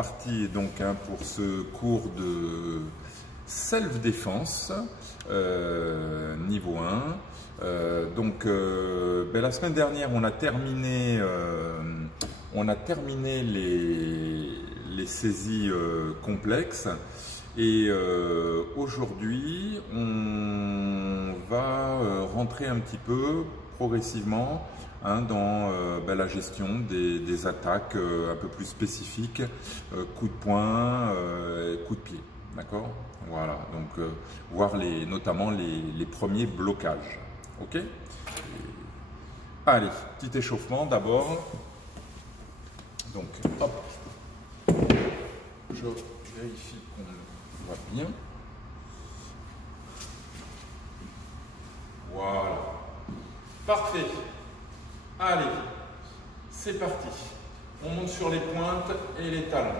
parti donc pour ce cours de self-défense niveau 1. La semaine dernière, on a terminé les saisies complexes. Et aujourd'hui, on va rentrer un petit peu progressivement dans la gestion des attaques un peu plus spécifiques, coups de poing, coups de pied. D'accord? Voilà, donc voir notamment les premiers blocages. Ok? Allez, petit échauffement d'abord. Donc, hop, je vérifie qu'on voit bien. Voilà. Parfait. Allez, c'est parti. On monte sur les pointes et les talons.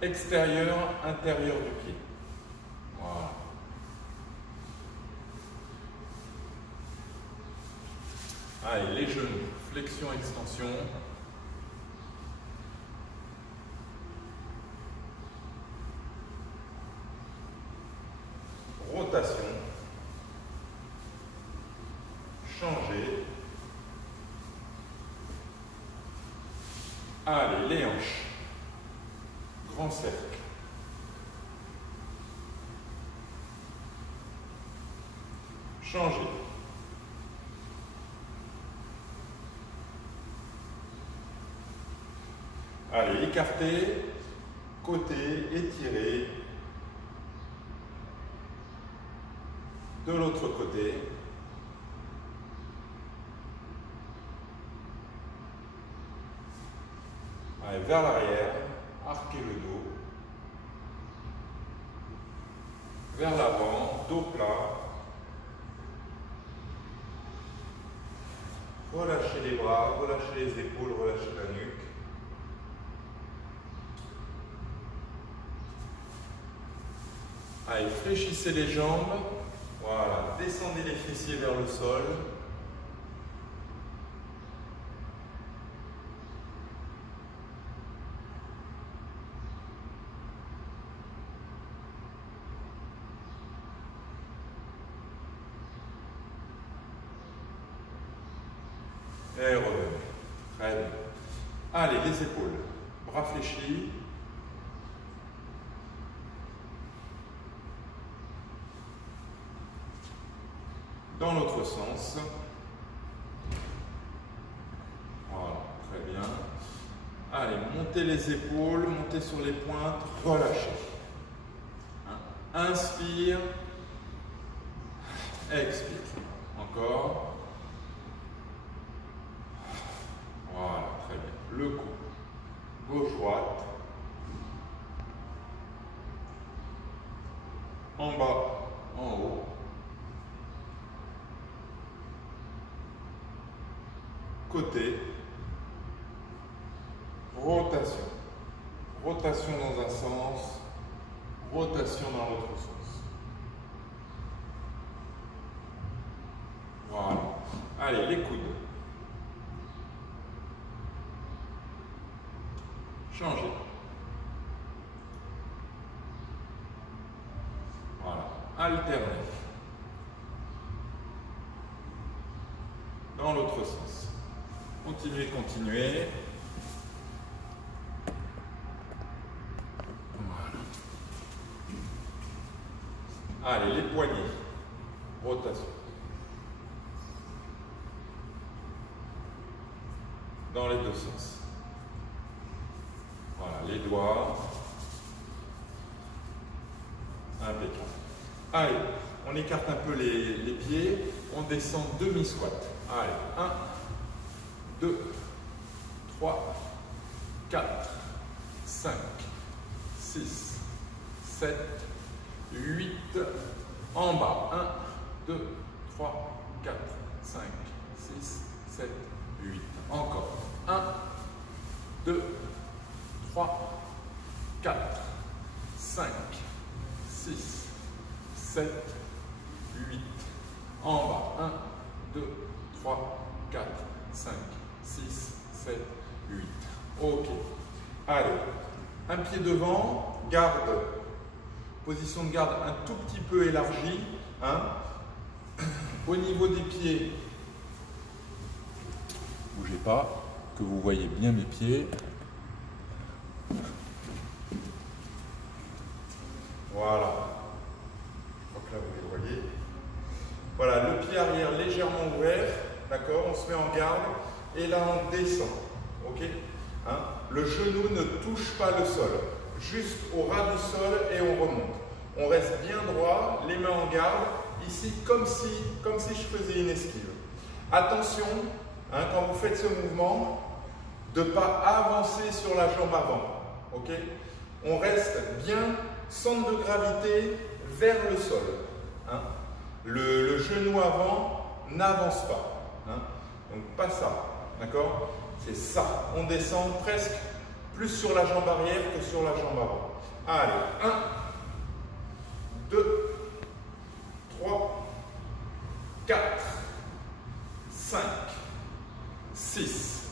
Extérieur, intérieur du pied. Voilà. Allez, les genoux, flexion, extension. Rotation. Changer. Allez, les hanches. Grand cercle. Changer. Allez, écarter, côté, étirer. De l'autre côté. Allez, vers l'arrière, arquer le dos. Vers l'avant, dos plat. Relâchez les bras, relâchez les épaules, relâchez la nuque. Allez, fléchissez les jambes. Voilà, descendez les fessiers vers le sol. Et revenez. Très bien. Allez, les épaules. Bras fléchis. Dans l'autre sens. Voilà, très bien. Allez, montez les épaules, montez sur les pointes, relâchez. Inspire. Expire. Encore. Voilà, très bien. Le cou. Gauche-droite. En bas, en haut. Côté. Rotation. Rotation dans un sens. Rotation dans l'autre sens. Voilà. Allez, les coudes. Changer. Voilà. Alterner. Dans l'autre sens. Continuez, continuez. Voilà. Allez, les poignets. Rotation. Dans les deux sens. Voilà, les doigts. Impeccable. Allez, on écarte un peu les pieds. On descend demi-squat. Allez, 1, 2, 3, 4, 5, 6, 7, 8. En bas. 1, 2, 3, 4, 5, 6, 7, 8. Encore. 1, 2, 3, 4, 5, 6, 7, 8. en bas. 1, 2, 3, 4, 5, 6, 7, 8. Ok. Allez, un pied devant, garde, position de garde un tout petit peu élargie. Hein. Au niveau des pieds, bougez pas, que vous voyez bien mes pieds. Voilà. Je crois que là vous les voyez. Voilà, le pied arrière légèrement ouvert. D'accord, on se met en garde. Et là on descend. Ok, hein. Le genou ne touche pas le sol. Juste au ras du sol et on remonte. On reste bien droit, les mains en garde. Ici, comme si je faisais une esquive. Attention, hein, quand vous faites ce mouvement, de ne pas avancer sur la jambe avant. Ok, on reste bien, centre de gravité vers le sol. Hein. Le genou avant n'avance pas. Hein. Donc pas ça. D'accord? C'est ça. On descend presque plus sur la jambe arrière que sur la jambe avant. Allez, 1, 2, 3, 4, 5, 6,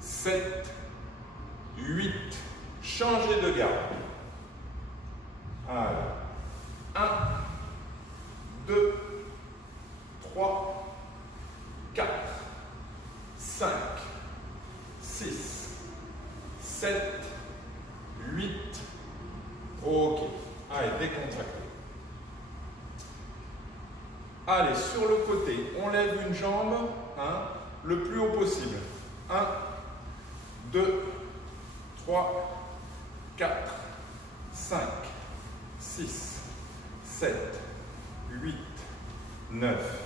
7, 8. Changez de garde. Allez. 1, 2, 3, 4, 5, 6, 7, 8. Ok. Allez, décontractez. Allez, sur le côté, on lève une jambe, hein, le plus haut possible. 1, 2, 3, 4, 5, 6, 7, 8, 9,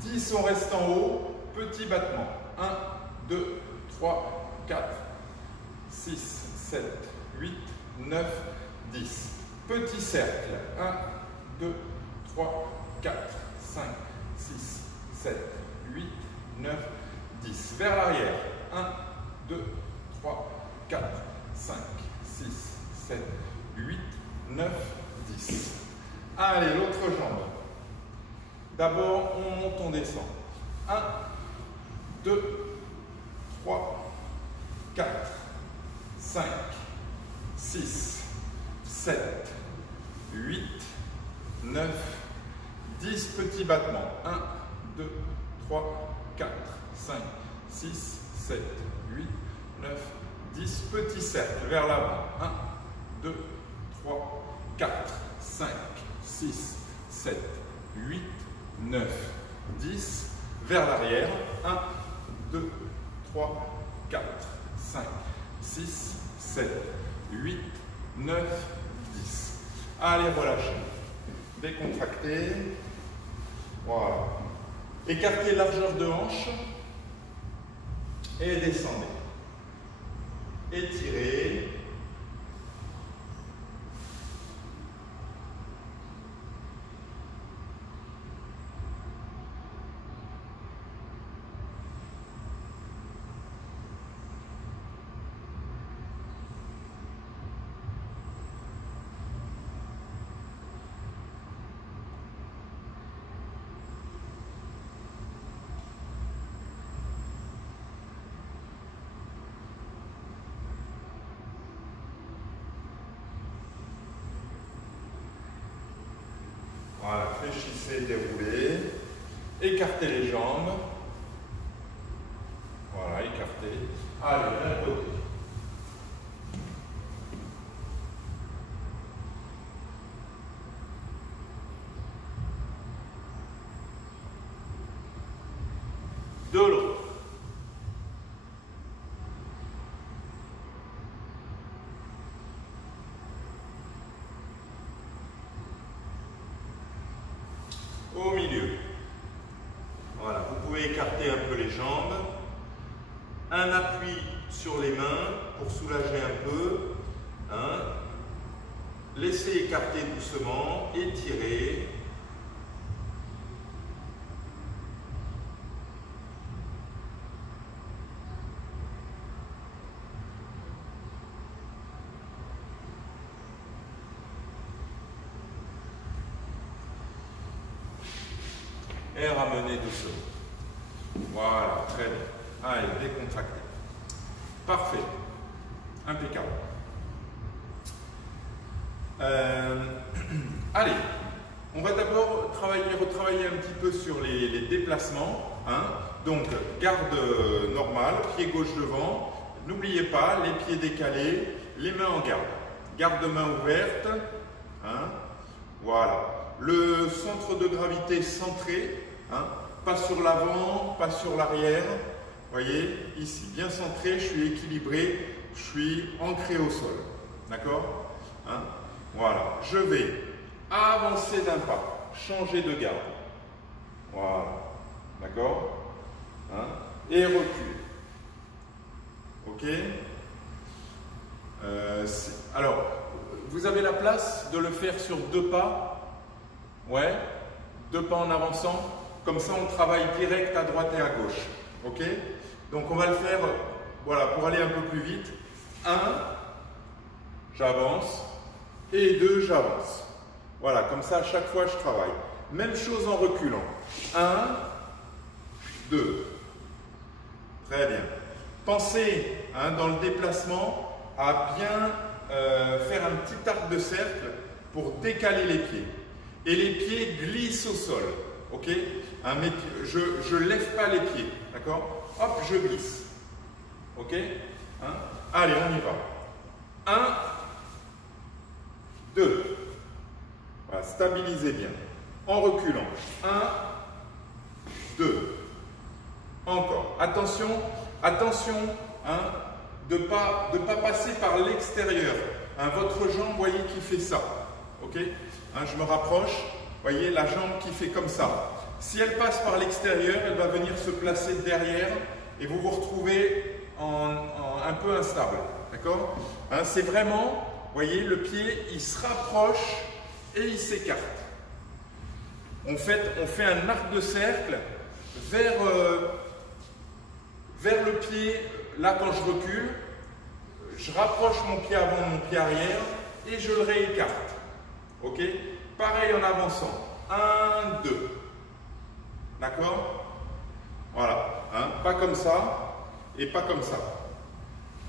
10. On reste en haut. Petit battement. 1, 2, 3, 4, 6, 7, 8, 9, 10. Petit cercle. 1, 2, 3, 4, 5, 6, 7, 8, 9, 10. Vers l'arrière. 1, 2, 3, 4, 5, 6, 7, 8, 9, 10. Allez, l'autre jambe. D'abord, on monte, on descend. 1, 2, 3, 4, 5, 6, 7, 8, 9, 10. Petits battements. 1, 2, 3, 4, 5, 6, 7, 8, 9, 10. Petits cercles vers l'avant. 1, 2, 3, 4, 5, 6, 7, 8, 9, 10. Vers l'arrière. 1, 2, 3, 4, 5, 6, 7, 8, 9, 10. Allez, relâchez. Décontractez. Voilà. Écartez largeur de hanche. Et descendez. Étirez. Voilà, fléchissez, déroulez. Écartez les jambes. Voilà, écartez. Allez, d'un côté. De l'autre. Au milieu. Voilà, vous pouvez écarter un peu les jambes. Un appui sur les mains pour soulager un peu. Hein. Laissez écarter doucement, étirez. et ramenez doucement. Voilà, très bien. Allez, décontractez. Parfait. Impeccable. Allez, on va d'abord retravailler un petit peu sur les déplacements. Hein. Donc, garde normale, pied gauche devant. N'oubliez pas, les pieds décalés, les mains en garde. Garde main ouverte. Hein. Voilà. Le centre de gravité centré. Hein. Pas sur l'avant, pas sur l'arrière. Voyez, ici, bien centré, je suis équilibré, je suis ancré au sol. D'accord, hein? Voilà, je vais avancer d'un pas, changer de garde. Voilà, d'accord, hein? Et reculer. Ok, alors, vous avez la place de le faire sur 2 pas. Ouais, 2 pas en avançant. Comme ça, on travaille direct à droite et à gauche. Ok? Donc, on va le faire, voilà, pour aller un peu plus vite. 1, j'avance. Et 2, j'avance. Voilà, comme ça, à chaque fois, je travaille. Même chose en reculant. 1, 2. Très bien. Pensez, hein, dans le déplacement, à bien faire un petit arc de cercle pour décaler les pieds. Et les pieds glissent au sol. Ok, hein, mais je ne lève pas les pieds, d'accord? Hop, je glisse. Ok, hein? Allez, on y va. 1, 2. Voilà, stabilisez bien. En reculant. 1, 2. Encore. Attention, attention, hein, de pas passer par l'extérieur. Hein, votre jambe, voyez, qui fait ça. Ok, hein, je me rapproche. Voyez la jambe qui fait comme ça. Si elle passe par l'extérieur, elle va venir se placer derrière et vous vous retrouvez un peu instable. D'accord, hein, c'est vraiment, voyez, le pied, il se rapproche et il s'écarte. On fait un arc de cercle vers le pied. Là, quand je recule, je rapproche mon pied avant de mon pied arrière et je le réécarte. Ok? Pareil en avançant. 1, 2. D'accord? Voilà. Hein? Pas comme ça et pas comme ça.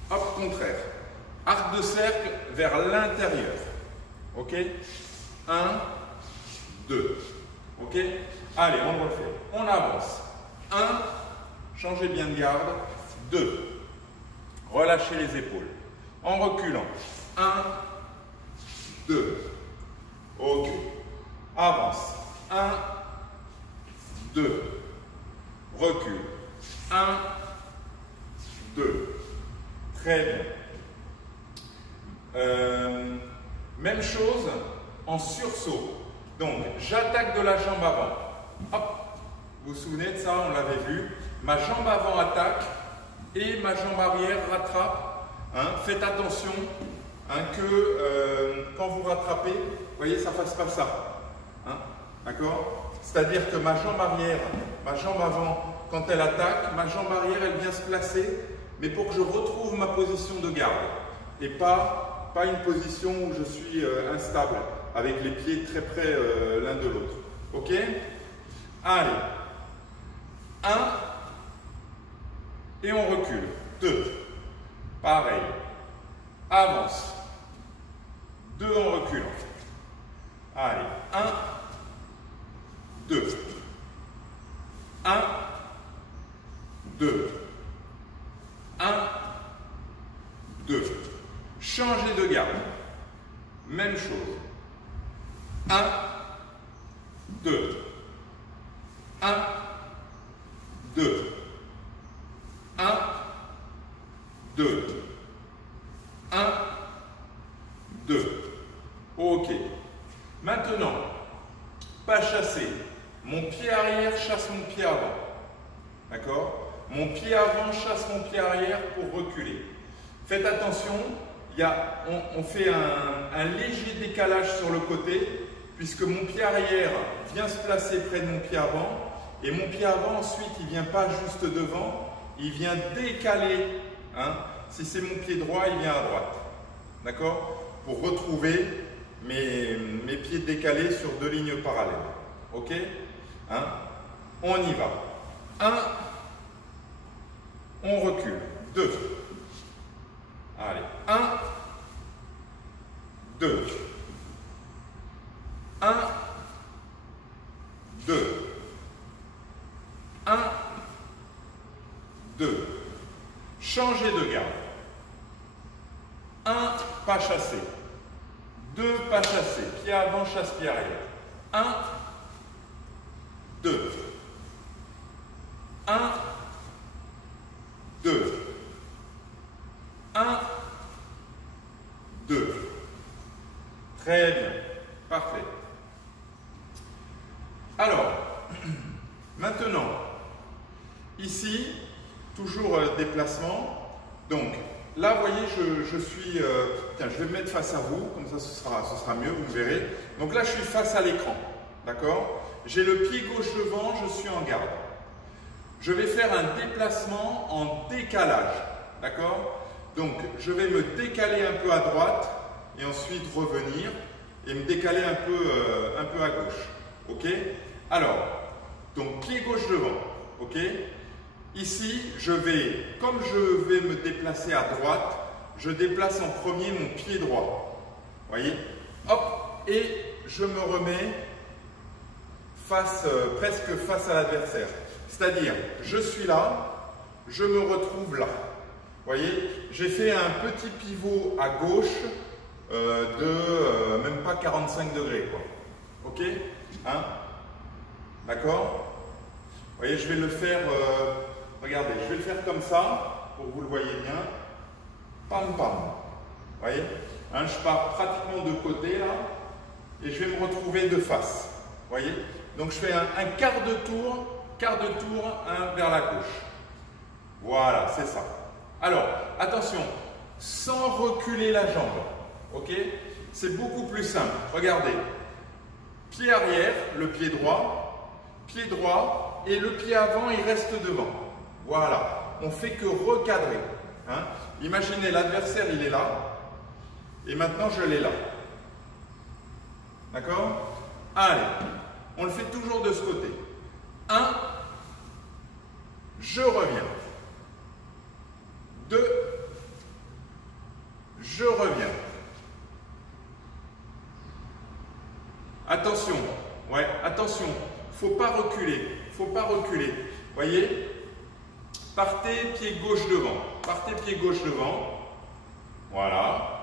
Hop, contraire. Arc de cercle vers l'intérieur. Ok? 1, 2. Ok? Allez, on refait. On avance. 1, changez bien de garde. 2. Relâchez les épaules. En reculant. 1, 2. Ok. Avance. 1, 2. Recule. 1, 2. Très bien. Même chose en sursaut. Donc, j'attaque de la jambe avant. Hop. Vous vous souvenez de ça? On l'avait vu. Ma jambe avant attaque et ma jambe arrière rattrape. Hein. Faites attention, hein, que quand vous rattrapez, vous voyez, ça ne fasse pas ça. Hein. D'accord? C'est-à-dire que ma jambe arrière, ma jambe avant, quand elle attaque, ma jambe arrière, elle vient se placer, mais pour que je retrouve ma position de garde. Et pas une position où je suis instable, avec les pieds très près l'un de l'autre. Ok? Allez. 1. Et on recule. 2. Pareil. Avance. 2 en reculant. Allez. 1. 2. 1. 2. 1. 2. Changez de garde. Même chose. 1. 2. 1. 2. 1. 2. 1. 2. Ok. Maintenant, pas chasser. Mon pied arrière chasse mon pied avant. D'accord? Mon pied avant chasse mon pied arrière pour reculer. Faites attention, on fait un léger décalage sur le côté, puisque mon pied arrière vient se placer près de mon pied avant, et mon pied avant ensuite il ne vient pas juste devant, il vient décaler. Hein. Si c'est mon pied droit, il vient à droite. D'accord? Pour retrouver mes pieds décalés sur 2 lignes parallèles. Ok? Hein? On y va. 1, on recule. 2. Allez, 1, 2. 1, 2. 1, 2. Changez de garde. 1, pas chassé. 2, pas chassé. Pied avant, chasse pied arrière. 1, 2. 1, 2. 1, 2. Très bien. Parfait. Alors, maintenant, ici, toujours déplacement. Donc, là, vous voyez, je suis... tiens, je vais me mettre face à vous, comme ça ce sera mieux, vous verrez. Donc là, je suis face à l'écran, d'accord? J'ai le pied gauche devant, je suis en garde. Je vais faire un déplacement en décalage, d'accord? Donc, je vais me décaler un peu à droite et ensuite revenir et me décaler un peu à gauche, ok? Alors, donc pied gauche devant, ok? Ici, comme je vais me déplacer à droite, je déplace en premier mon pied droit. Voyez? Hop, et je me remets presque face à l'adversaire. C'est-à-dire, je suis là, je me retrouve là. Voyez? J'ai fait un petit pivot à gauche de même pas 45 degrés, quoi. Ok? Hein? D'accord? Vous voyez, je vais le faire... regardez, je vais le faire comme ça, pour que vous le voyez bien. Pam, pam. Vous voyez, hein, je pars pratiquement de côté, là, et je vais me retrouver de face. Vous voyez? Donc, je fais un quart de tour, hein, vers la gauche. Voilà, c'est ça. Alors, attention, sans reculer la jambe. Ok? C'est beaucoup plus simple. Regardez. Pied arrière, le pied droit, et le pied avant, il reste devant. Voilà, on fait que recadrer. Hein? Imaginez, l'adversaire, il est là, et maintenant, je l'ai là. D'accord? Allez, on le fait toujours de ce côté. 1, je reviens. 2, je reviens. Attention, ouais, attention, faut pas reculer, faut pas reculer. Voyez? Partez pied gauche devant, partez pied gauche devant. Voilà.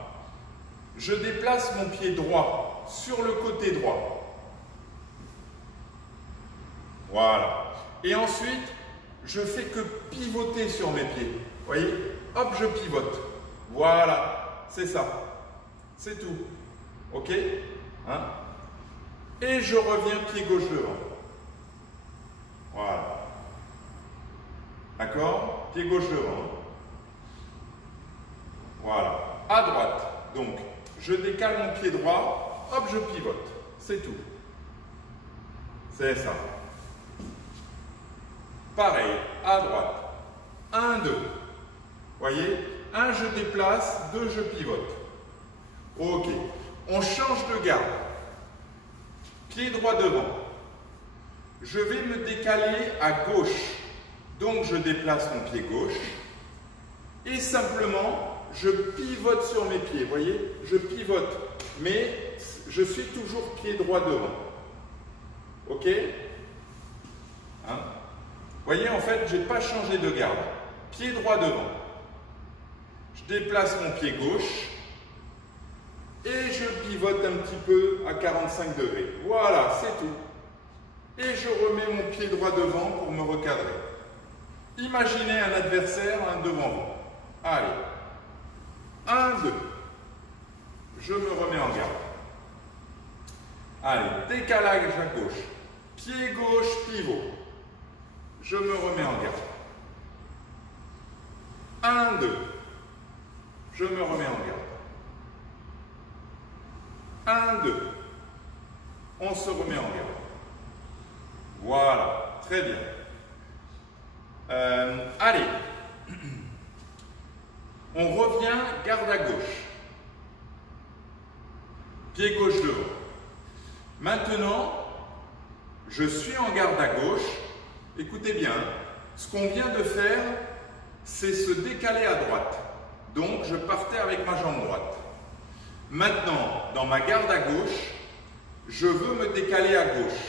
Je déplace mon pied droit sur le côté droit. Voilà. Et ensuite, je fais que pivoter sur mes pieds. Voyez? Hop, je pivote. Voilà, c'est ça. C'est tout. Ok? Hein? Et je reviens pied gauche devant. Voilà. D'accord? Pied gauche devant. Voilà. À droite. Donc, je décale mon pied droit. Hop, je pivote. C'est tout. C'est ça. Pareil. À droite. 1, 2. Voyez? 1, je déplace. 2, je pivote. Ok. On change de garde. Pied droit devant. Je vais me décaler à gauche. Donc, je déplace mon pied gauche. Et simplement, je pivote sur mes pieds. Vous voyez? Je pivote. Mais je suis toujours pied droit devant. Ok? Hein? Vous voyez, en fait, je n'ai pas changé de garde. Pied droit devant. Je déplace mon pied gauche. Et je pivote un petit peu à 45 degrés. Voilà, c'est tout. Et je remets mon pied droit devant pour me recadrer. Imaginez un adversaire devant vous. Allez. 1, 2. Je me remets en garde. Allez, décalage à gauche. Pied gauche, pivot. Je me remets en garde. 1, 2. Je me remets en garde. 1, 2. On se remet en garde. Voilà, très bien. Allez. On revient, garde à gauche. Pied gauche devant. Maintenant, je suis en garde à gauche écoutez bien, ce qu'on vient de faire, c'est se décaler à droite. Donc, je partais avec ma jambe droite. Maintenant, dans ma garde à gauche, je veux me décaler à gauche.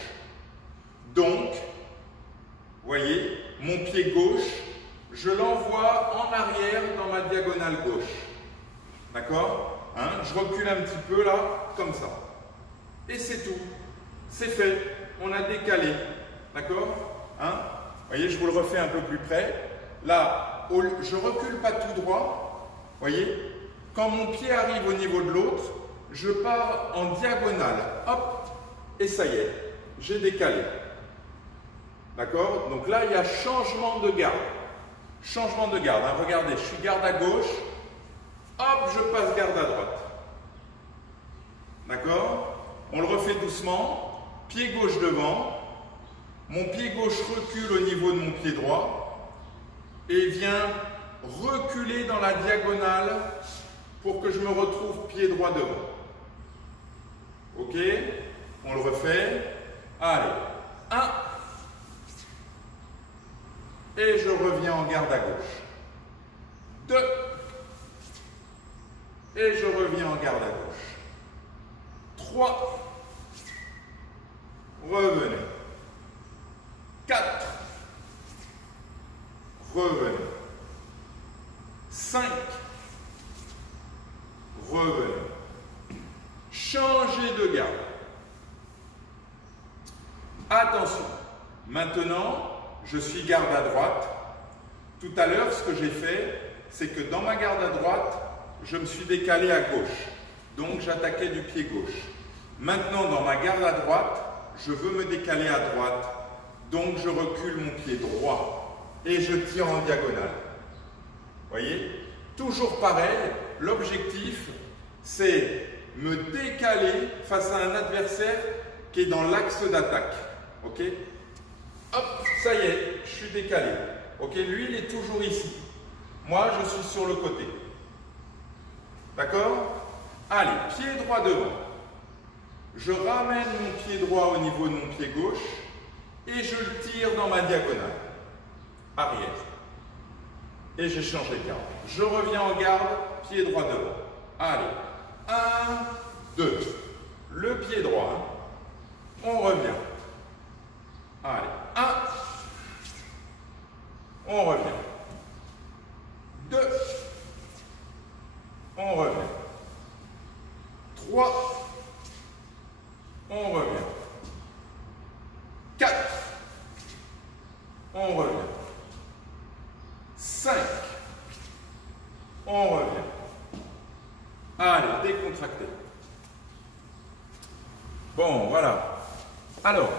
Donc, vous voyez, mon pied gauche, je l'envoie en arrière dans ma diagonale gauche. D'accord? Je recule un petit peu là, comme ça. Et c'est tout. C'est fait. On a décalé. D'accord? Vous voyez, je vous le refais un peu plus près. Là, je ne recule pas tout droit. Vous voyez? Quand mon pied arrive au niveau de l'autre, je pars en diagonale. Hop! Et ça y est, j'ai décalé. D'accord? Donc là, il y a changement de garde. Changement de garde. Regardez, je suis garde à gauche. Hop, je passe garde à droite. D'accord? On le refait doucement. Pied gauche devant. Mon pied gauche recule au niveau de mon pied droit. Et vient reculer dans la diagonale pour que je me retrouve pied droit devant. Ok? On le refait. Allez. 1. Et je reviens en garde à gauche. 2. Et je reviens en garde à gauche. 3. Revenez. 4. Revenez. 5. Revenez. Changez de garde. Attention. Maintenant, je suis garde à droite. Tout à l'heure, ce que j'ai fait, c'est que dans ma garde à droite, je me suis décalé à gauche. Donc, j'attaquais du pied gauche. Maintenant, dans ma garde à droite, je veux me décaler à droite. Donc, je recule mon pied droit et je tire en diagonale. Voyez? Toujours pareil, l'objectif, c'est me décaler face à un adversaire qui est dans l'axe d'attaque. Ok? Hop, ça y est, je suis décalé. Ok? Lui, il est toujours ici. Moi, je suis sur le côté. D'accord? Allez, pied droit devant. Je ramène mon pied droit au niveau de mon pied gauche et je le tire dans ma diagonale. Arrière. Et j'ai changé de garde. Je reviens en garde, pied droit devant. Allez. 1, 2. Le pied droit. On revient. Allez. 1. On revient. 2. On revient. 3. On revient. 4. On revient. 5. On revient. Allez, décontracté. Bon, voilà. Alors,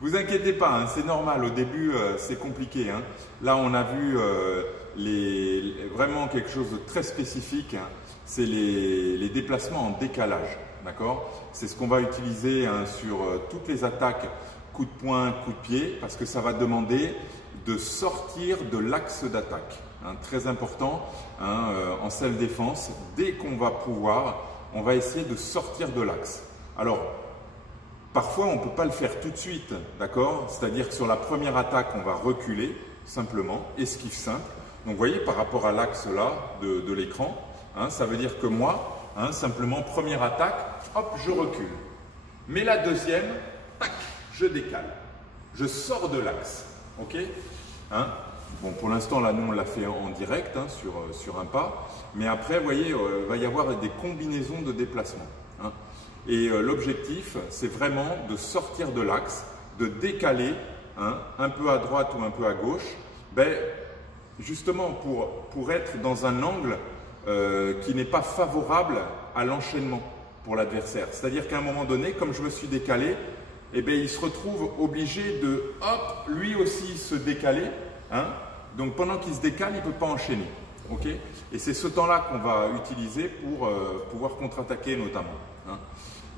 vous inquiétez pas, hein, c'est normal. Au début, c'est compliqué. Hein. Là, on a vu vraiment quelque chose de très spécifique. Hein. C'est les déplacements en décalage. D'accord? C'est ce qu'on va utiliser hein, sur toutes les attaques coup de poing, coup de pied, parce que ça va demander de sortir de l'axe d'attaque. Hein, très important hein, en self-défense, dès qu'on va pouvoir, on va essayer de sortir de l'axe. Alors, parfois on ne peut pas le faire tout de suite, d'accord? C'est-à-dire que sur la première attaque, on va reculer simplement, esquive simple. Donc vous voyez, par rapport à l'axe là de l'écran, hein, ça veut dire que moi, hein, simplement première attaque, hop, je recule. Mais la deuxième, tac, je décale. Je sors de l'axe. Ok? Hein? Bon, pour l'instant, là, nous, on l'a fait en direct, hein, sur un pas. Mais après, vous voyez, il va y avoir des combinaisons de déplacements. Hein? Et l'objectif, c'est vraiment de sortir de l'axe, de décaler, hein, un peu à droite ou un peu à gauche, ben, justement pour être dans un angle qui n'est pas favorable à l'enchaînement pour l'adversaire. C'est-à-dire qu'à un moment donné, comme je me suis décalé, eh bien, il se retrouve obligé de, hop, lui aussi se décaler. Hein? Donc pendant qu'il se décale, il ne peut pas enchaîner. Okay? Et c'est ce temps-là qu'on va utiliser pour pouvoir contre-attaquer notamment. Hein?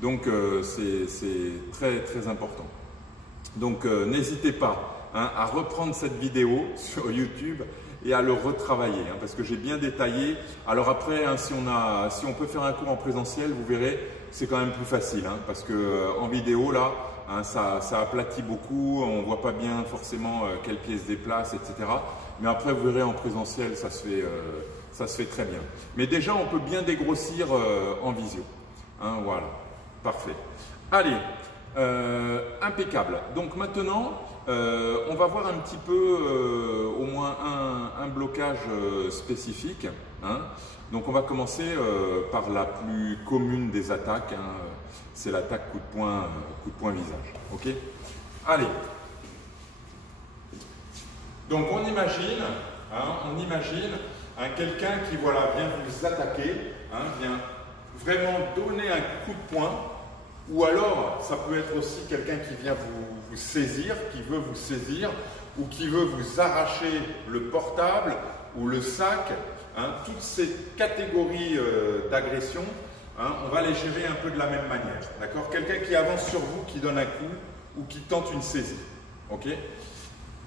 Donc c'est très très important. Donc n'hésitez pas hein, à reprendre cette vidéo sur YouTube et à le retravailler, hein, parce que j'ai bien détaillé. Alors après, hein, si on peut faire un cours en présentiel, vous verrez, c'est quand même plus facile, hein, parce que en vidéo, là, hein, ça aplatit beaucoup, on ne voit pas bien forcément quelle pièce déplace, etc. Mais après, vous verrez en présentiel, ça se fait très bien. Mais déjà, on peut bien dégrossir en visio. Hein, voilà, parfait. Allez, impeccable. Donc maintenant, on va voir un petit peu, au moins un blocage spécifique. Hein. Donc on va commencer par la plus commune des attaques. Hein. C'est l'attaque coup de poing visage. Ok. Allez. Donc on imagine quelqu'un qui vient vous attaquer, hein, vient vraiment donner un coup de poing, ou alors ça peut être aussi quelqu'un qui vient vous saisir, qui veut vous saisir, ou qui veut vous arracher le portable ou le sac. Hein, toutes ces catégories d'agression, hein, on va les gérer un peu de la même manière. D'accord? Quelqu'un qui avance sur vous, qui donne un coup ou qui tente une saisie. Ok?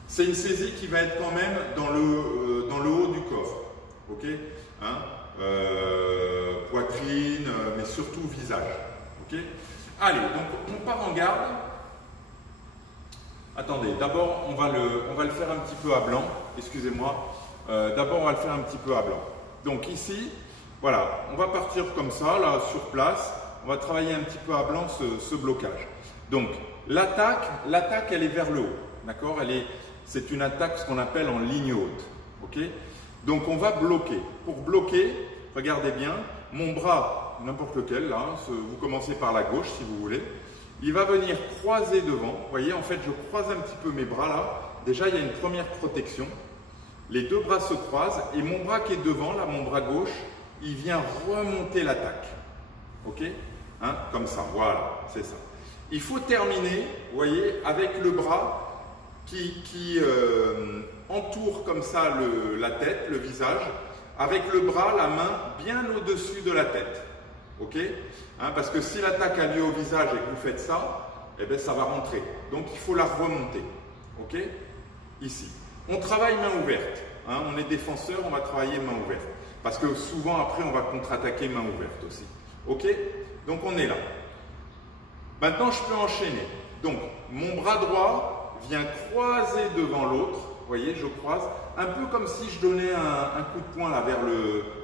C'est une saisie qui va être quand même dans le haut du corps. Ok? Hein, poitrine, mais surtout visage. Ok? Allez, donc on part en garde. Attendez, d'abord on va le faire un petit peu à blanc. Excusez-moi. D'abord, on va le faire un petit peu à blanc. Donc ici, voilà, on va partir comme ça, là, sur place. On va travailler un petit peu à blanc ce blocage. Donc, l'attaque, elle est vers le haut. D'accord? C'est une attaque, ce qu'on appelle en ligne haute. Ok? Donc, on va bloquer. Pour bloquer, regardez bien, mon bras, n'importe lequel, là, vous commencez par la gauche si vous voulez, il va venir croiser devant. Vous voyez, en fait, je croise un petit peu mes bras là. Déjà, il y a une première protection. Les deux bras se croisent et mon bras qui est devant, là, mon bras gauche, il vient remonter l'attaque. Ok? Hein? Comme ça, voilà, c'est ça. Il faut terminer, vous voyez, avec le bras qui entoure comme ça la tête, le visage, avec le bras, la main bien au-dessus de la tête. Ok? Hein? Parce que si l'attaque a lieu au visage et que vous faites ça, eh bien, ça va rentrer. Donc, il faut la remonter. Ok? Ici. On travaille main ouverte. Hein, on est défenseur, on va travailler main ouverte. Parce que souvent, après, on va contre-attaquer main ouverte aussi. Ok? Donc, on est là. Maintenant, je peux enchaîner. Donc, mon bras droit vient croiser devant l'autre. Vous voyez, je croise. Un peu comme si je donnais un coup de poing là, vers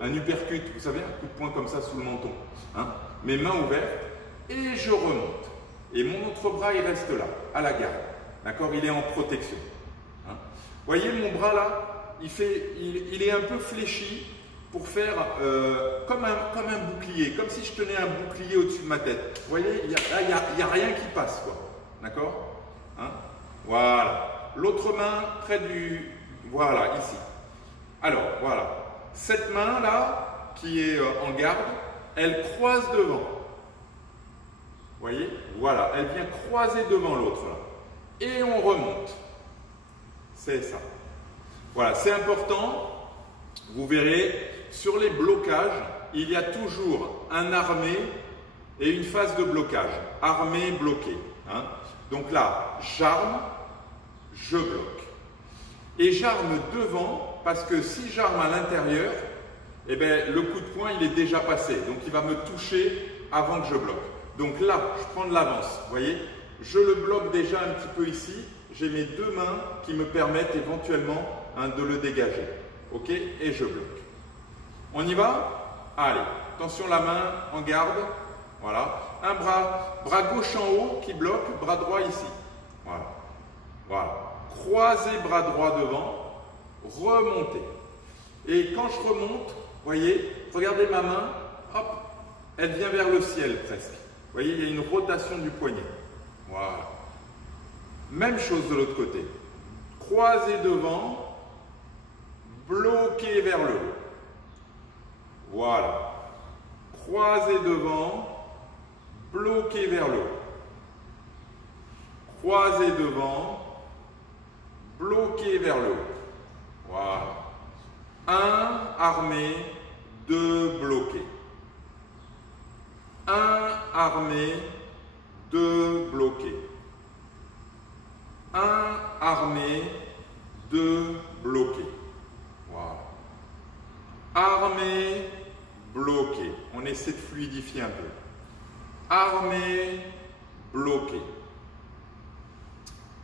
un uppercut. Vous savez, un coup de poing comme ça sous le menton. Hein, mes mains ouvertes. Et je remonte. Et mon autre bras, il reste là, à la garde. D'accord? Il est en protection. Vous voyez mon bras là, il est un peu fléchi pour faire comme un bouclier, comme si je tenais un bouclier au-dessus de ma tête. Vous voyez, il n'y a rien qui passe, quoi. D'accord? Hein? Voilà. L'autre main près du... Voilà, ici. Alors, voilà. Cette main là, qui est en garde, elle croise devant. Vous voyez? Voilà, elle vient croiser devant l'autre là. Et on remonte. C'est ça. Voilà, c'est important. Vous verrez, sur les blocages, il y a toujours un armé et une phase de blocage. Armé, bloqué. Hein. Donc là, j'arme, je bloque. Et j'arme devant, parce que si j'arme à l'intérieur, eh bien, le coup de poing, il est déjà passé. Donc, il va me toucher avant que je bloque. Donc là, je prends de l'avance. Vous voyez, je le bloque déjà un petit peu ici. J'ai mes deux mains qui me permettent éventuellement de le dégager. Ok? Et je bloque. On y va? Allez, attention la main en garde. Voilà. Un bras gauche en haut qui bloque, bras droit ici. Voilà. Voilà. Croisez bras droit devant, remontez. Et quand je remonte, voyez, regardez ma main, hop, elle vient vers le ciel presque. Vous voyez, il y a une rotation du poignet. Voilà. Même chose de l'autre côté. Croisez devant, bloquez vers le haut. Voilà. Croisez devant, bloquez vers le haut. Croisez devant, bloquez vers le haut. Voilà. 1, armé, 2, bloqué. 1, armé, 2, bloqué. 1, armé, 2, bloqué. Voilà. Armé, bloqué. On essaie de fluidifier un peu. Armé, bloqué.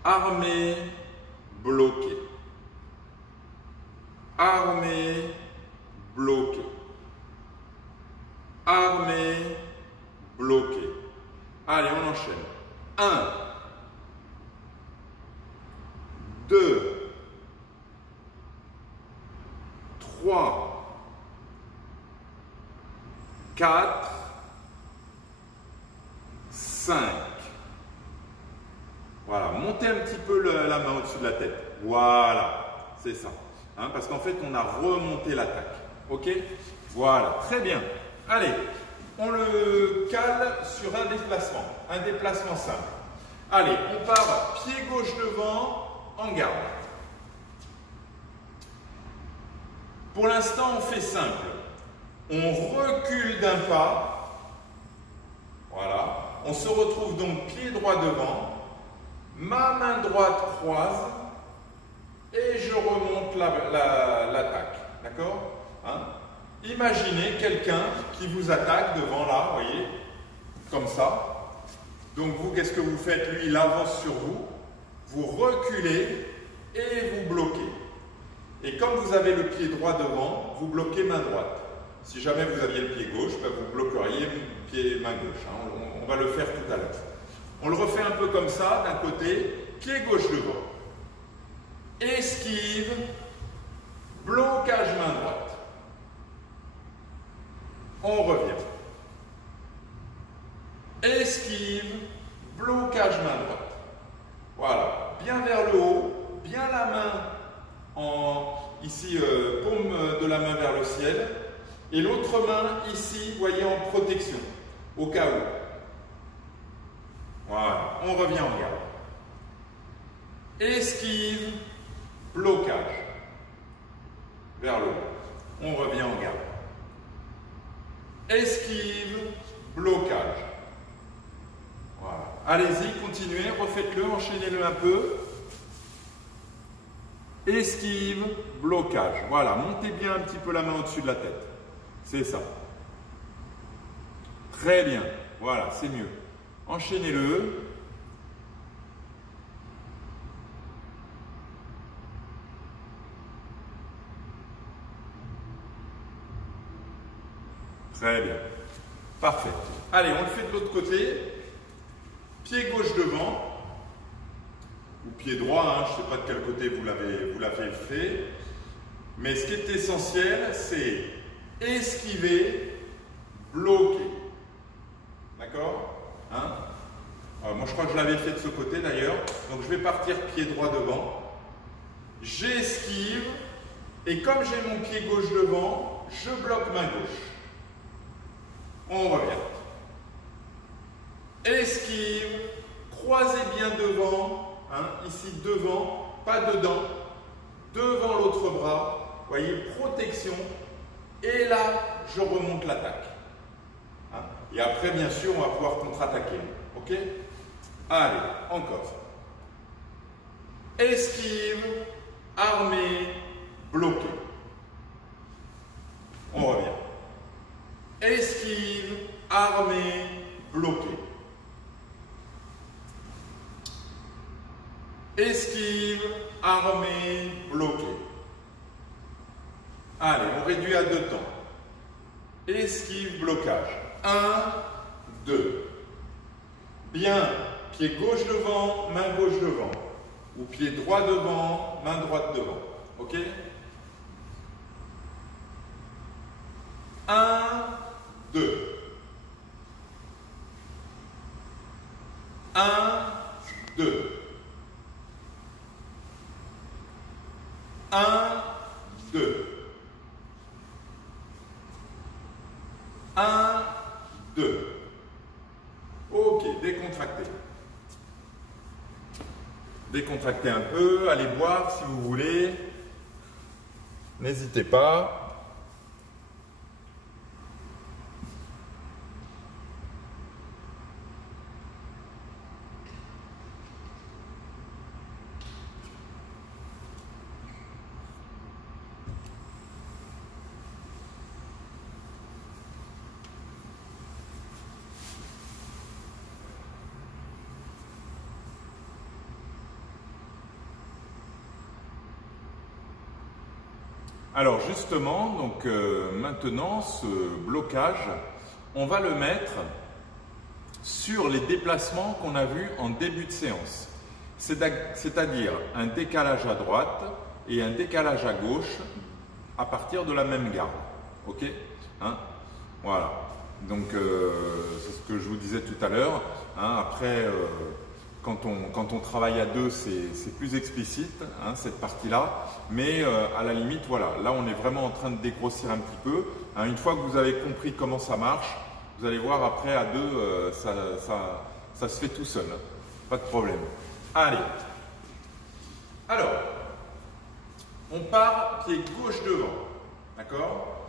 armé, bloqué. Armé, bloqué. Armé, bloqué. Allez, on enchaîne. 1, 2, 3, 4, 5. Voilà, montez un petit peu la main au-dessus de la tête. Voilà, c'est ça. Hein, parce qu'en fait, on a remonté l'attaque. Ok? Voilà, très bien. Allez, on le cale sur un déplacement simple. Allez, on part pied gauche devant, en garde. Pour l'instant, on fait simple. On recule d'un pas. Voilà. On se retrouve donc pied droit devant. Ma main droite croise. Et je remonte l'attaque. D'accord? Hein? Imaginez quelqu'un qui vous attaque devant là, vous voyez, comme ça. Donc vous, qu'est-ce que vous faites? Lui, il avance sur vous. Vous reculez et vous bloquez. Et comme vous avez le pied droit devant, vous bloquez main droite. Si jamais vous aviez le pied gauche, ben vous bloqueriez main gauche. Hein. On va le faire tout à l'heure. On le refait un peu comme ça, d'un côté, pied gauche devant. Esquive, blocage main droite. On revient. Esquive, blocage main droite. Voilà, bien vers le haut, bien la main ici, paume de la main vers le ciel. Et l'autre main ici, vous voyez, en protection, au cas où. Voilà, on revient en garde. Esquive, blocage. Vers le haut. On revient en garde. Esquive, blocage. Voilà. Allez-y, continuez, refaites-le, enchaînez-le un peu. Esquive, blocage. Voilà, montez bien un petit peu la main au-dessus de la tête. C'est ça. Très bien. Voilà, c'est mieux. Enchaînez-le. Très bien. Parfait. Allez, on le fait de l'autre côté. Pied gauche devant. Ou pied droit, hein, je ne sais pas de quel côté vous l'avez fait. Mais ce qui est essentiel, c'est esquiver, bloquer. D'accord? Hein? Moi, je crois que je l'avais fait de ce côté d'ailleurs. Donc, je vais partir pied droit devant. J'esquive. Et comme j'ai mon pied gauche devant, je bloque main gauche. On revient. Esquive. Croisez bien devant. Hein, ici, devant. Pas dedans. Devant l'autre bras. Vous voyez, protection. Et là, je remonte l'attaque. Hein? Et après, bien sûr, on va pouvoir contre-attaquer. Ok? Allez, encore. Esquive, armé, bloqué. On revient. Esquive, armé, bloqué. Esquive, armé, bloqué. Allez, on réduit à 2 temps. Esquive, blocage. 1, 2. Bien, pied gauche devant, main gauche devant. Ou pied droit devant, main droite devant. Ok? 1, 2. 1, 2. 1, 2. 1, 2. Ok, décontractez. Décontractez un peu, allez boire si vous voulez. N'hésitez pas. Alors justement, donc maintenant, ce blocage, on va le mettre sur les déplacements qu'on a vus en début de séance. C'est-à-dire un décalage à droite et un décalage à gauche à partir de la même garde. Ok, hein? Voilà. Donc c'est ce que je vous disais tout à l'heure. Hein? Après, quand on travaille à deux, c'est plus explicite, hein, cette partie-là. Mais à la limite, voilà, là on est vraiment en train de dégrossir un petit peu. Hein? Une fois que vous avez compris comment ça marche, vous allez voir après à deux, ça se fait tout seul. Pas de problème. Allez. Alors, on part pied gauche devant. D'accord?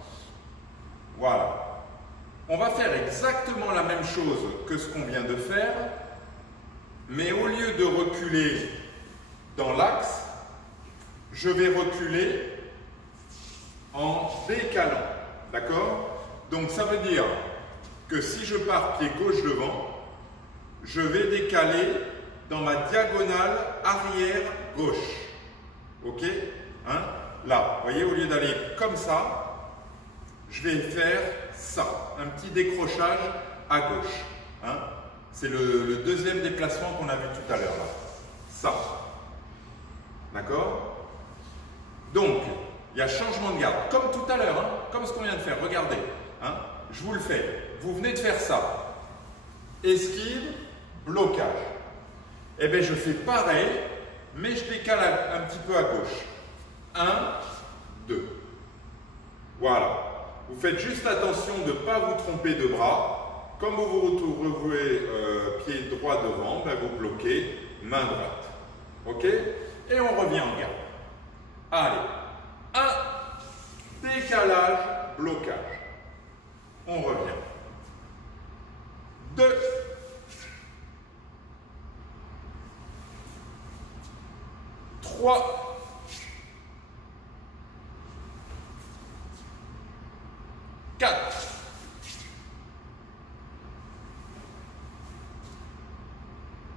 Voilà. On va faire exactement la même chose que ce qu'on vient de faire, mais au lieu de reculer dans l'axe, je vais reculer en décalant. D'accord? Donc ça veut dire que si je pars pied gauche devant, je vais décaler dans ma diagonale arrière gauche. Ok? Hein? Là, vous voyez, au lieu d'aller comme ça, je vais faire ça, un petit décrochage à gauche. Hein? C'est le deuxième déplacement qu'on a vu tout à l'heure. Ça. D'accord? Donc, il y a changement de garde, comme tout à l'heure, hein? Comme ce qu'on vient de faire. Regardez, hein? Je vous le fais. Vous venez de faire ça. Esquive, blocage. Eh bien, je fais pareil, mais je décale un petit peu à gauche. 1, 2. Voilà. Vous faites juste attention de ne pas vous tromper de bras. Comme vous vous retrouvez pied droit devant, ben vous bloquez main droite. Ok? Et on revient en garde. Allez. 1, décalage, blocage. On revient. 2, 3, 4,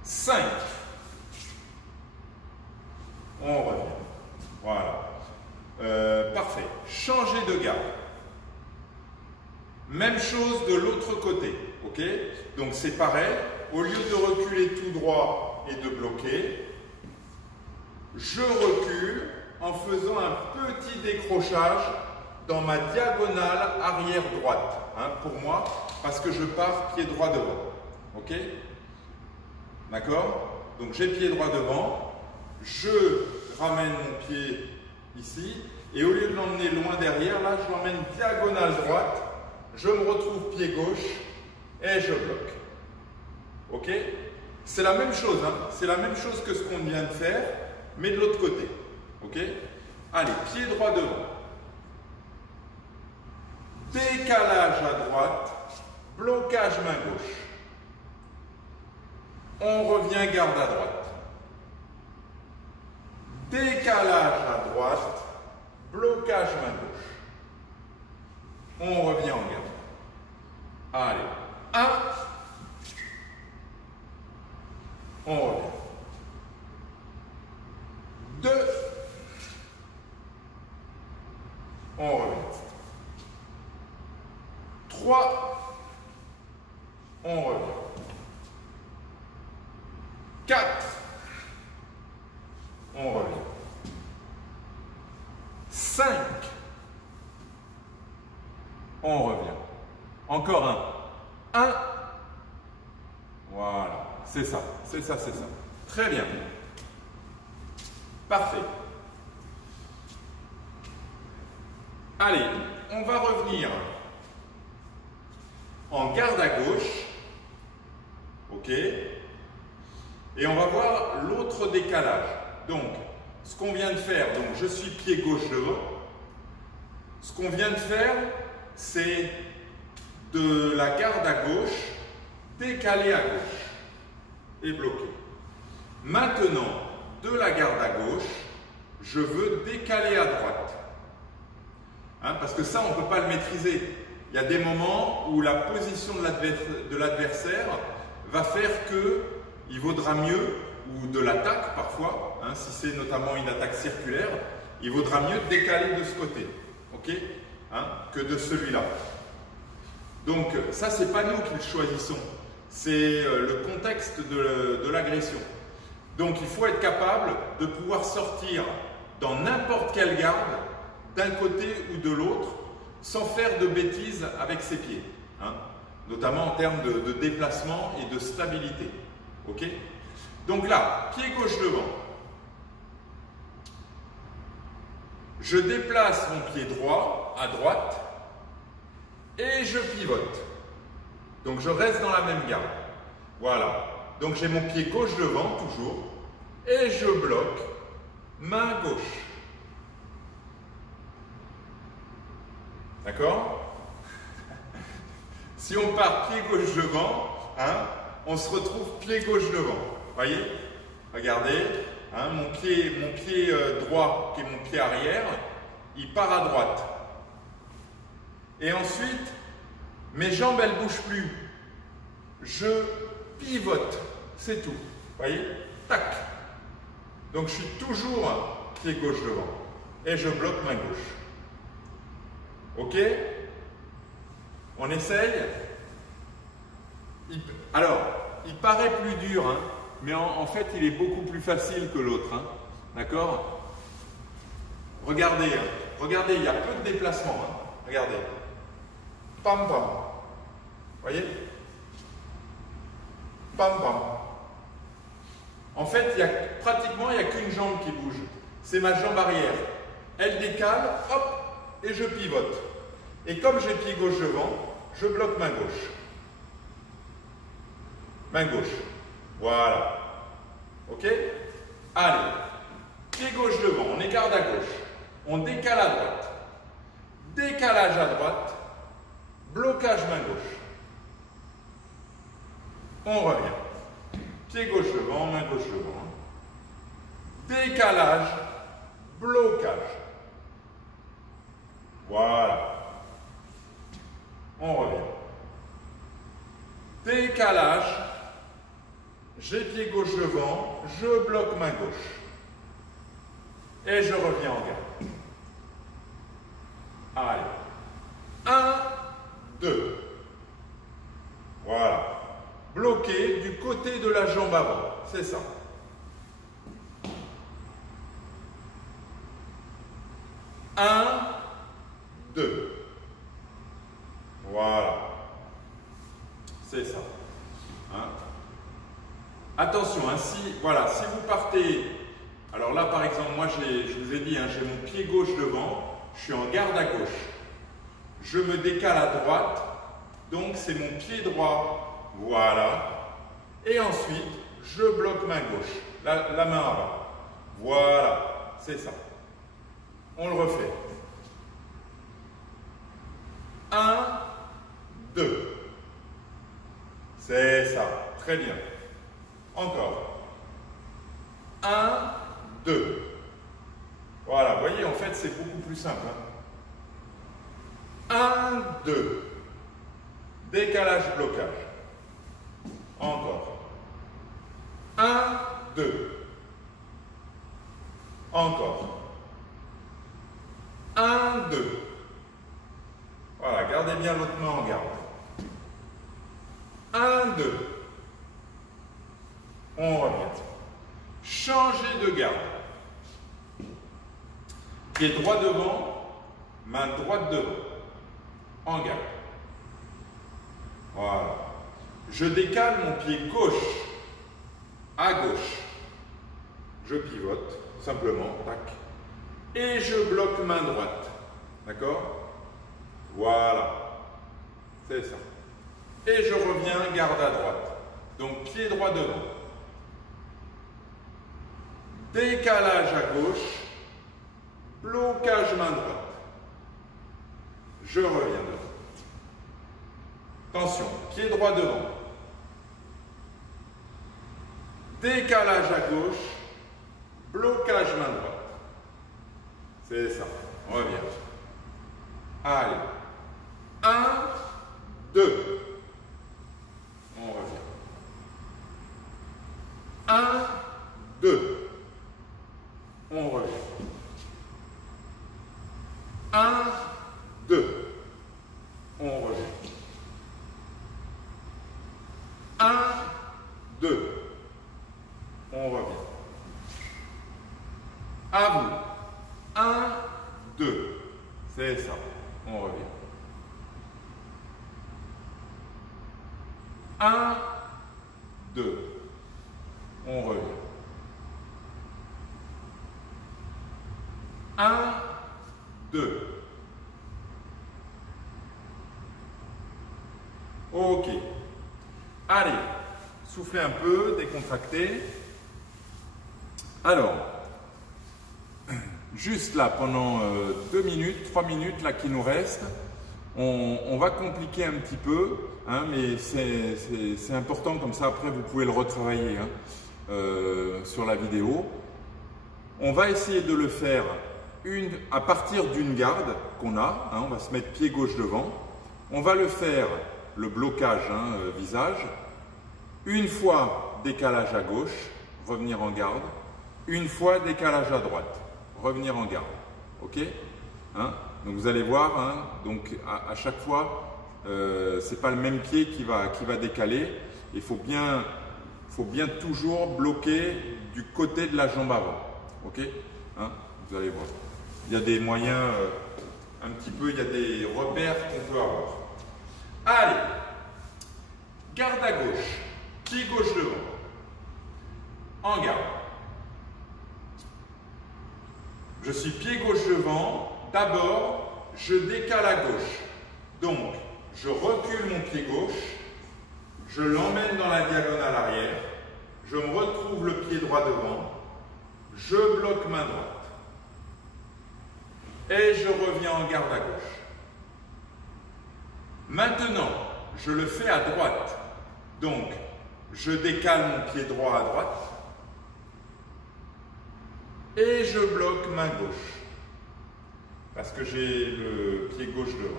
5. On revient. Voilà. Parfait. Changez de garde. Même chose de l'autre côté. Ok? Donc c'est pareil. Au lieu de reculer tout droit et de bloquer, je recule en faisant un petit décrochage dans ma diagonale arrière droite, hein, pour moi, parce que je pars pied droit devant. Ok? D'accord? Donc j'ai pied droit devant, je ramène mon pied ici, et au lieu de l'emmener loin derrière, là, je l'emmène diagonale droite, je me retrouve pied gauche, et je bloque. Ok? C'est la même chose, hein? C'est la même chose que ce qu'on vient de faire, mais de l'autre côté. Ok? Allez, pied droit devant. Décalage à droite, blocage main gauche. On revient garde à droite. Décalage à droite, blocage main gauche. On revient en garde. Allez, 1. On revient. 2. On revient. 3. On revient. 4. On revient. 5. On revient. Encore un. 1. Voilà. C'est ça. C'est ça, c'est ça. Très bien. Parfait. Allez, on va revenir en garde à gauche. Ok? Et on va voir l'autre décalage. Donc, ce qu'on vient de faire, donc je suis pied gauche devant. Ce qu'on vient de faire, c'est de la garde à gauche, décaler à gauche et bloquer. Maintenant, de la garde à gauche, je veux décaler à droite. Hein, parce que ça, on ne peut pas le maîtriser. Il y a des moments où la position de l'adversaire va faire qu'il vaudra mieux, ou de l'attaque parfois, hein, si c'est notamment une attaque circulaire, il vaudra mieux décaler de ce côté, ok, hein, que de celui-là. Donc ça, c'est pas nous qui le choisissons, c'est le contexte de l'agression. Donc il faut être capable de pouvoir sortir dans n'importe quelle garde, d'un côté ou de l'autre, sans faire de bêtises avec ses pieds, hein, notamment en termes de déplacement et de stabilité. Ok? Donc là, pied gauche devant. Je déplace mon pied droit à droite et je pivote. Donc je reste dans la même garde. Voilà. Donc j'ai mon pied gauche devant, toujours, et je bloque main gauche. D'accord? Si on part pied gauche devant, hein, on se retrouve pied gauche devant. Voyez? Regardez, hein, mon pied droit, qui est mon pied arrière, il part à droite. Et ensuite, mes jambes, elles ne bougent plus. Je pivote, c'est tout. Voyez? Tac. Donc je suis toujours pied gauche devant. Et je bloque main gauche. Ok? On essaye? Alors, il paraît plus dur, hein, mais en fait, il est beaucoup plus facile que l'autre. Hein, d'accord? Regardez, hein, regardez, il y a peu de déplacement. Hein, regardez. Pam, pam. Voyez? Pam, pam. En fait, pratiquement, il n'y a qu'une jambe qui bouge. C'est ma jambe arrière. Elle décale, hop, et je pivote. Et comme j'ai pied gauche devant, je bloque main gauche. Main gauche. Voilà. Ok? Allez. Pied gauche devant, on écarte à gauche. On décale à droite. Décalage à droite. Blocage main gauche. On revient. Pied gauche devant, main gauche devant. Décalage. Blocage. Voilà. On revient. Décalage. J'ai pied gauche devant, je bloque main gauche. Et je reviens en garde. Allez. 1, 2. Voilà. Bloqué du côté de la jambe avant. C'est ça. 1, 2. Voilà. C'est ça. Hein? Attention, hein, si vous partez, alors là par exemple, moi je vous ai dit, hein, j'ai mon pied gauche devant, je suis en garde à gauche. Je me décale à droite, donc c'est mon pied droit, voilà. Et ensuite, je bloque main gauche, la main avant. Voilà, c'est ça. On le refait. 1, 2. C'est ça, très bien. Encore. 1, 2. Voilà, vous voyez, en fait, c'est beaucoup plus simple. Hein. 1, 2. Décalage, blocage. Encore. 1, 2. Encore. 1, 2. Voilà, gardez bien l'autre main en garde. 1, 2. On revient. Changer de garde. Pied droit devant, main droite devant. En garde. Voilà. Je décale mon pied gauche à gauche. Je pivote, simplement, tac. Et je bloque main droite. D'accord? Voilà. C'est ça. Et je reviens garde à droite. Donc pied droit devant. Décalage à gauche. Blocage main droite. Je reviens devant. Attention, pied droit devant. Décalage à gauche. Blocage main droite. C'est ça. On revient. Allez. 1, 2. On revient. 1, 2. On revient. À vous. 1, 2. C'est ça. On revient. 1, 2. On revient. 1, 2. Ok. Allez, soufflez un peu, décontractez. Alors, juste là, pendant 2 minutes, 3 minutes là qui nous restent, on va compliquer un petit peu, hein, mais c'est important, comme ça après vous pouvez le retravailler hein, sur la vidéo. On va essayer de le faire à partir d'une garde qu'on a, hein, on va se mettre pied gauche devant. On va le faire, le blocage hein, visage, une fois décalage à gauche, revenir en garde, une fois décalage à droite, revenir en garde. Ok hein? Donc vous allez voir, hein, donc à chaque fois, c'est pas le même pied qui va décaler. Il faut bien toujours bloquer du côté de la jambe avant. Ok hein? Vous allez voir. Il y a des moyens, un petit peu, il y a des repères qu'on peut avoir. Allez, garde à gauche, pied gauche devant, en garde. Je suis pied gauche devant, d'abord je décale à gauche. Donc je recule mon pied gauche, je l'emmène dans la diagonale arrière, je me retrouve le pied droit devant, je bloque main droite. Et je reviens en garde à gauche. Maintenant, je le fais à droite. Donc, je décale mon pied droit à droite. Et je bloque main gauche. Parce que j'ai le pied gauche devant.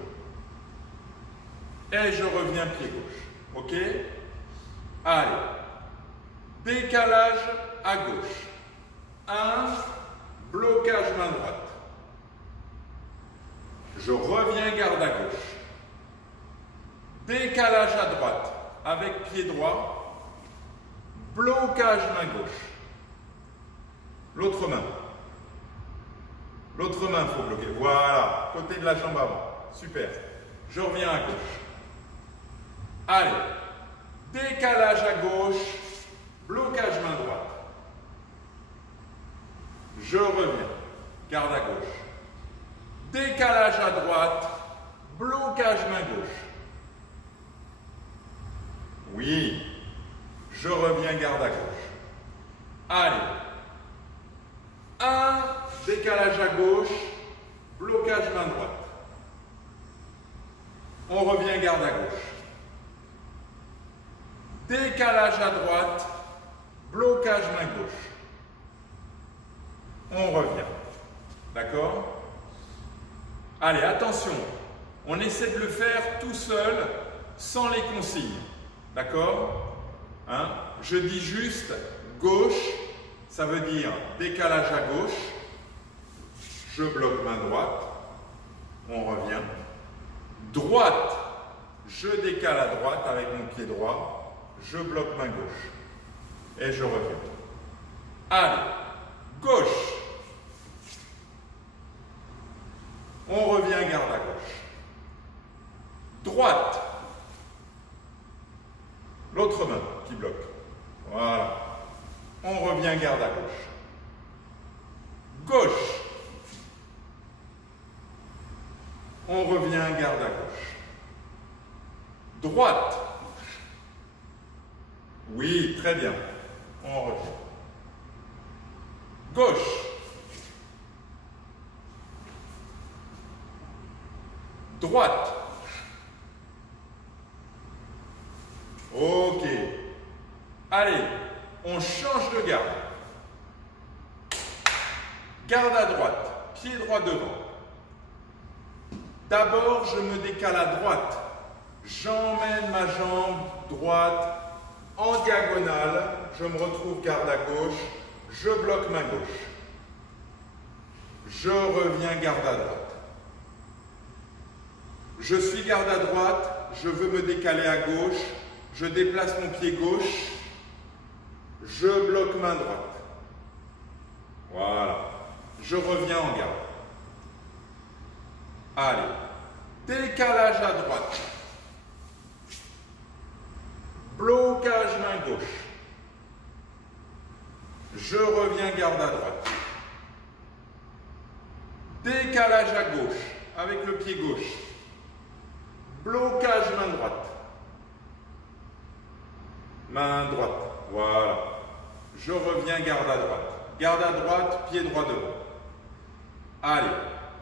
Et je reviens pied gauche. Ok? Allez. Décalage à gauche. 1, blocage main droite. Je reviens garde à gauche. Décalage à droite avec pied droit. Blocage main gauche. L'autre main. L'autre main, il faut bloquer. Voilà, côté de la jambe avant. Super. Je reviens à gauche. Allez. Décalage à gauche. Blocage main droite. Je reviens. Garde à gauche. Décalage à droite, blocage main gauche. Oui, je reviens garde à gauche. Allez. 1, décalage à gauche, blocage main droite. On revient garde à gauche. Décalage à droite, blocage main gauche. On revient. D'accord ? Allez, attention, on essaie de le faire tout seul, sans les consignes. D'accord hein? Je dis juste gauche, ça veut dire décalage à gauche. Je bloque main droite. On revient. Droite, je décale à droite avec mon pied droit. Je bloque main gauche. Et je reviens. Allez, gauche. On revient garde à gauche. Droite. L'autre main qui bloque. Voilà. On revient garde à gauche. Gauche. On revient garde à gauche. Droite. Oui, très bien. On revient. Gauche. Droite. Ok. Allez, on change de garde. Garde à droite, pied droit devant. D'abord, je me décale à droite. J'emmène ma jambe droite en diagonale. Je me retrouve garde à gauche. Je bloque main gauche. Je reviens garde à droite. Je suis garde à droite, je veux me décaler à gauche, je déplace mon pied gauche, je bloque main droite. Voilà. je reviens en garde. Allez, décalage à droite. Blocage main gauche. Je reviens garde à droite. Décalage à gauche avec le pied gauche. Blocage main droite. Main droite. Voilà. Je reviens garde à droite. Garde à droite, pied droit devant. Allez,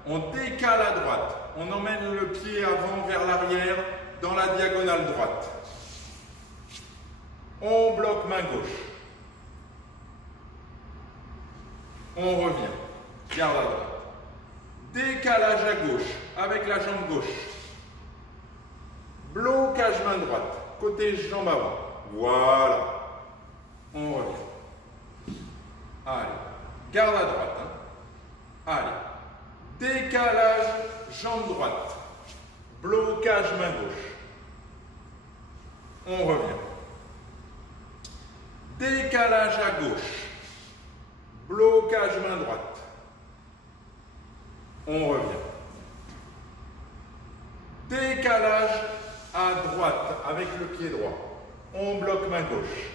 on décale à droite. On emmène le pied avant vers l'arrière dans la diagonale droite. On bloque main gauche. On revient. Garde à droite. Décalage à gauche avec la jambe gauche. Blocage main droite. Côté jambe avant. Voilà. On revient. Allez. Garde à droite. Hein. Allez. Décalage jambe droite. Blocage main gauche. On revient. Décalage à gauche. Blocage main droite. On revient. Décalage à droite avec le pied droit. On bloque main gauche.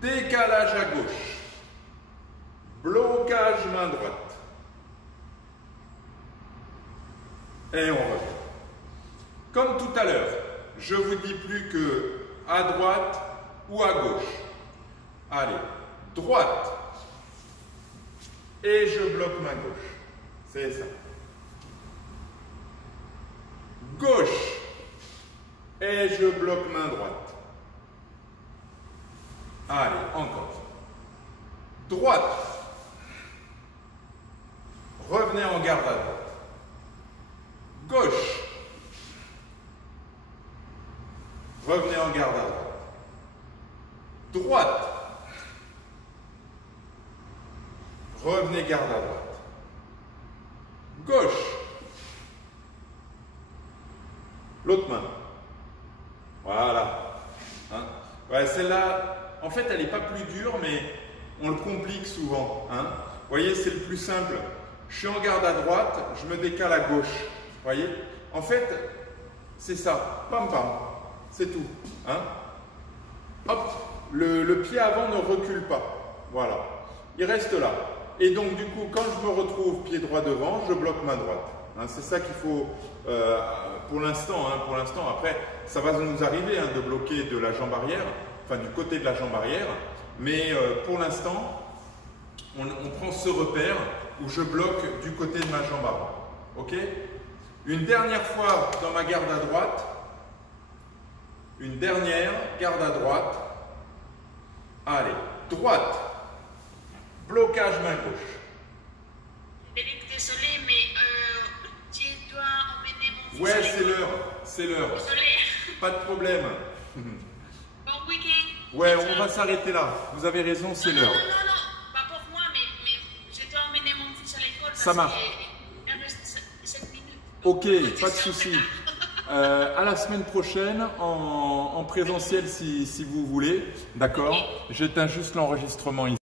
Décalage à gauche. Blocage main droite. Et on revient. Comme tout à l'heure, je ne vous dis plus que à droite ou à gauche. Allez, droite. Et je bloque main gauche. C'est ça. Gauche. Et je bloque main droite. Allez, encore. Droite. Revenez en garde à droite. Gauche. Revenez en garde à droite. Droite. Revenez garde à droite. Gauche. L'autre main. Voilà. Hein? Ouais, celle-là, en fait, elle n'est pas plus dure, mais on le complique souvent. Hein? Vous voyez, c'est le plus simple. Je suis en garde à droite, je me décale à gauche. Vous voyez? En fait, c'est ça. Pam pam. C'est tout. Hein? Hop, le pied avant ne recule pas. Voilà. Il reste là. Et donc, du coup, quand je me retrouve pied droit devant, je bloque main droite. Hein, c'est ça qu'il faut pour l'instant. Hein, pour l'instant, après, ça va nous arriver hein, de bloquer de la jambe arrière, enfin du côté de la jambe arrière. Mais pour l'instant, on prend ce repère où je bloque du côté de ma jambe avant. Ok? Une dernière fois dans ma garde à droite. Une dernière, garde à droite. Allez, droite. Blocage main gauche. Frédéric, désolé, mais tu dois emmener mon fils. Ouais, c'est l'heure, c'est l'heure. Désolé. Pas de problème. Bon week-end. Ouais, on va s'arrêter là. Vous avez raison, c'est l'heure. Non, pas pour moi, mais je dois emmener mon fils à l'école. Ça marche. Il me reste 7 minutes. Ok, pas de souci. À la semaine prochaine, en présentiel si vous voulez. D'accord? J'éteins juste l'enregistrement ici.